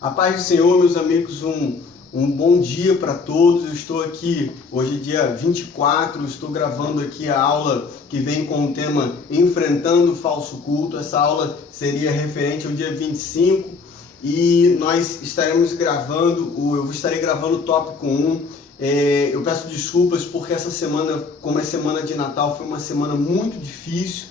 A paz do Senhor, meus amigos, um bom dia para todos. Eu estou aqui, hoje é dia 24, estou gravando aqui a aula que vem com o tema Enfrentando o Falso Culto. Essa aula seria referente ao dia 25 e nós estaremos gravando, eu estarei gravando o tópico 1. Eu peço desculpas porque essa semana, como é semana de Natal, foi uma semana muito difícil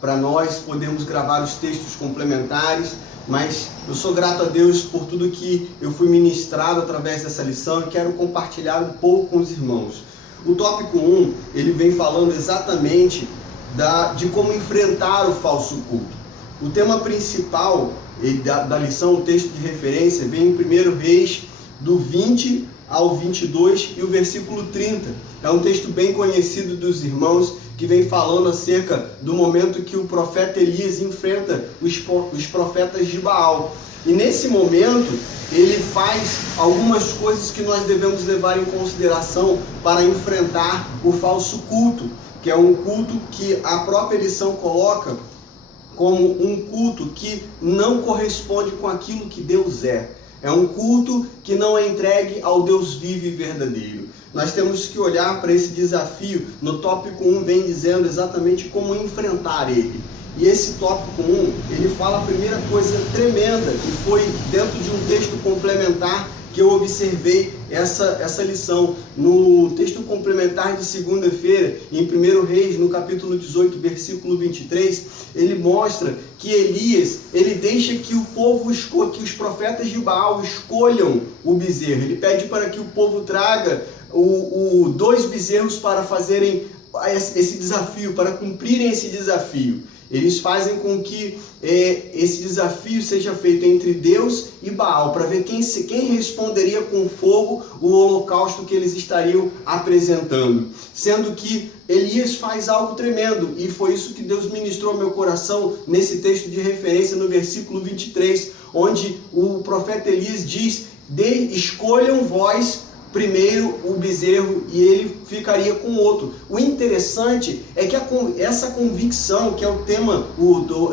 para nós podermos gravar os textos complementares, mas eu sou grato a Deus por tudo que eu fui ministrado através dessa lição e quero compartilhar um pouco com os irmãos. O tópico 1, ele vem falando exatamente de como enfrentar o falso culto. O tema principal da lição, o texto de referência, vem em 1 Reis, do 20 ao 22 e o versículo 30. É um texto bem conhecido dos irmãos, que vem falando acerca do momento que o profeta Elias enfrenta os profetas de Baal. E nesse momento, ele faz algumas coisas que nós devemos levar em consideração para enfrentar o falso culto, que é um culto que a própria lição coloca como um culto que não corresponde com aquilo que Deus é. É um culto que não é entregue ao Deus vivo e verdadeiro. Nós temos que olhar para esse desafio. No tópico 1 vem dizendo exatamente como enfrentar ele. E esse tópico 1, ele fala a primeira coisa tremenda, que foi dentro de um texto complementar que eu observei essa lição. No texto complementar de segunda-feira, em 1 Reis, no capítulo 18, versículo 23, ele mostra que Elias, ele deixa que o povo que os profetas de Baal escolham o bezerro. Ele pede para que o povo traga dois bezerros para fazerem esse desafio, para cumprirem esse desafio. Eles fazem com que esse desafio seja feito entre Deus e Baal, para ver quem responderia com fogo o holocausto que eles estariam apresentando. Sendo que Elias faz algo tremendo, e foi isso que Deus ministrou ao meu coração nesse texto de referência no versículo 23, onde o profeta Elias diz: escolham vós primeiro o bezerro e ele ficaria com outro. O interessante é que essa convicção, que é o tema,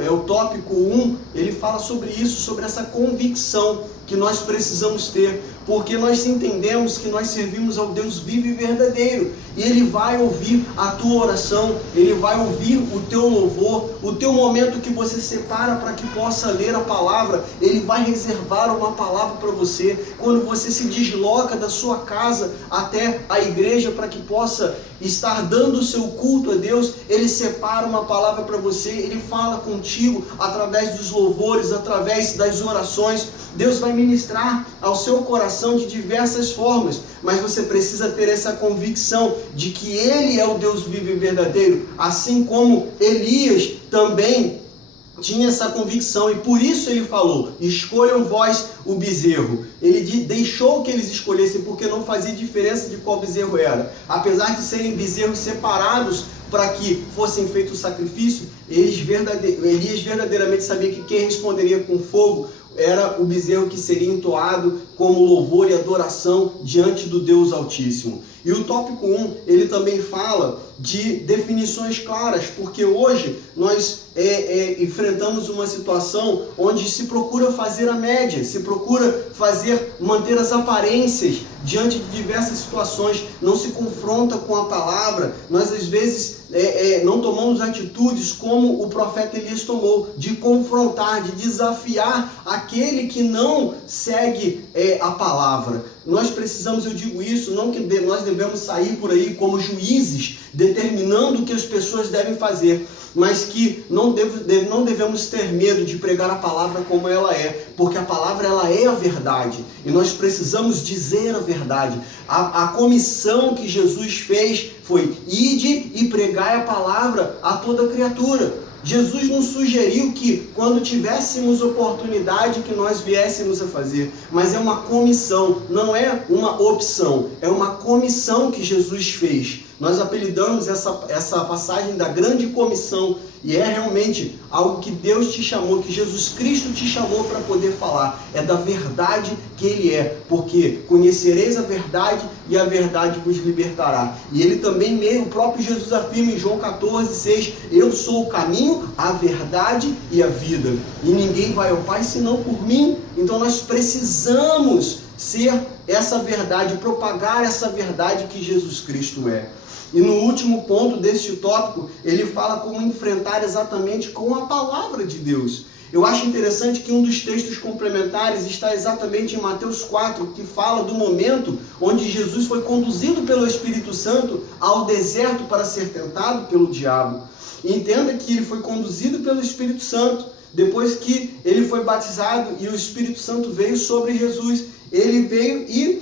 é o tópico 1, ele fala sobre isso, sobre essa convicção que nós precisamos ter, porque nós entendemos que nós servimos ao Deus vivo e verdadeiro, e Ele vai ouvir a tua oração, Ele vai ouvir o teu louvor, o teu momento que você separa para que possa ler a palavra. Ele vai reservar uma palavra para você, quando você se desloca da sua casa até a igreja para que possa estar dando o seu culto a Deus. Ele separa uma palavra para você, Ele fala contigo através dos louvores, através das orações. Deus vai ministrar ao seu coração de diversas formas, mas você precisa ter essa convicção de que Ele é o Deus vivo e verdadeiro, assim como Elias também tinha essa convicção, e por isso ele falou: escolham vós o bezerro. Ele deixou que eles escolhessem, porque não fazia diferença de qual bezerro era. Apesar de serem bezerros separados para que fossem feitos o sacrifício, Elias verdadeiramente sabia que quem responderia com fogo era o bezerro que seria entoado como louvor e adoração diante do Deus Altíssimo. E o tópico 1, ele também fala de definições claras, porque hoje nós enfrentamos uma situação onde se procura fazer a média, se procura manter as aparências diante de diversas situações, não se confronta com a palavra. Nós às vezes não tomamos atitudes como o profeta Elias tomou, de confrontar, de desafiar aquele que não segue a palavra. Nós precisamos, eu digo isso, não que nós devemos sair por aí como juízes, determinando o que as pessoas devem fazer, mas que não devemos ter medo de pregar a palavra como ela é, porque a palavra ela é a verdade, e nós precisamos dizer a verdade. A comissão que Jesus fez foi: ide e pregai a palavra a toda criatura. Jesus nos sugeriu que quando tivéssemos oportunidade que nós viéssemos a fazer, mas é uma comissão, não é uma opção, é uma comissão que Jesus fez. Nós apelidamos essa passagem da grande comissão, E é realmente algo que Deus te chamou, que Jesus Cristo te chamou para poder falar. É da verdade que Ele é, porque conhecereis a verdade e a verdade vos libertará. E Ele também, o próprio Jesus afirma em João 14:6, eu sou o caminho, a verdade e a vida. E ninguém vai ao Pai senão por mim. Então nós precisamos ser essa verdade, propagar essa verdade que Jesus Cristo é. E no último ponto deste tópico, ele fala como enfrentar exatamente com a palavra de Deus. Eu acho interessante que um dos textos complementares está exatamente em Mateus 4, que fala do momento onde Jesus foi conduzido pelo Espírito Santo ao deserto para ser tentado pelo diabo. E entenda que ele foi conduzido pelo Espírito Santo, depois que ele foi batizado e o Espírito Santo veio sobre Jesus. Ele veio e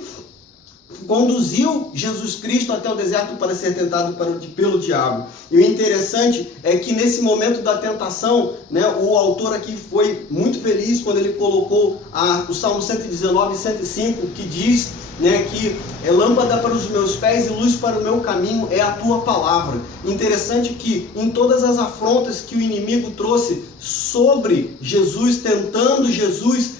conduziu Jesus Cristo até o deserto para ser tentado pelo diabo. E o interessante é que nesse momento da tentação, o autor aqui foi muito feliz quando ele colocou o Salmo 119 e 105, que diz que é lâmpada para os meus pés e luz para o meu caminho é a tua palavra. Interessante que em todas as afrontas que o inimigo trouxe sobre Jesus, tentando Jesus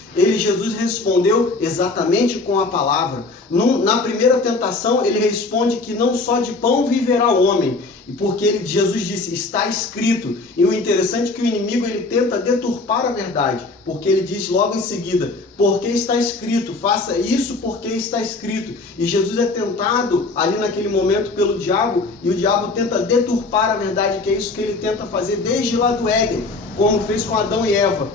respondeu exatamente com a palavra. Na primeira tentação, ele responde que não só de pão viverá o homem, porque Jesus disse, está escrito. E o interessante é que o inimigo ele tenta deturpar a verdade, porque ele diz logo em seguida, porque está escrito, faça isso porque está escrito. E Jesus é tentado ali naquele momento pelo diabo, e o diabo tenta deturpar a verdade, que é isso que ele tenta fazer desde lá do Éden, como fez com Adão e Eva.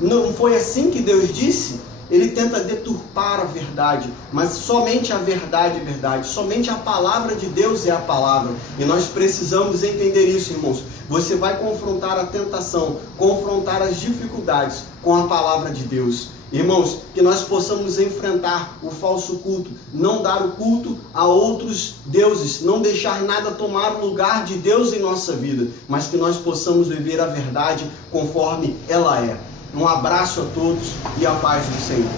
Não foi assim que Deus disse? Ele tenta deturpar a verdade, mas somente a verdade é verdade, somente a palavra de Deus é a palavra. E nós precisamos entender isso, irmãos. Você vai confrontar a tentação, confrontar as dificuldades com a palavra de Deus. Irmãos, que nós possamos enfrentar o falso culto, não dar o culto a outros deuses, não deixar nada tomar o lugar de Deus em nossa vida, mas que nós possamos viver a verdade conforme ela é. Um abraço a todos e a paz do Senhor.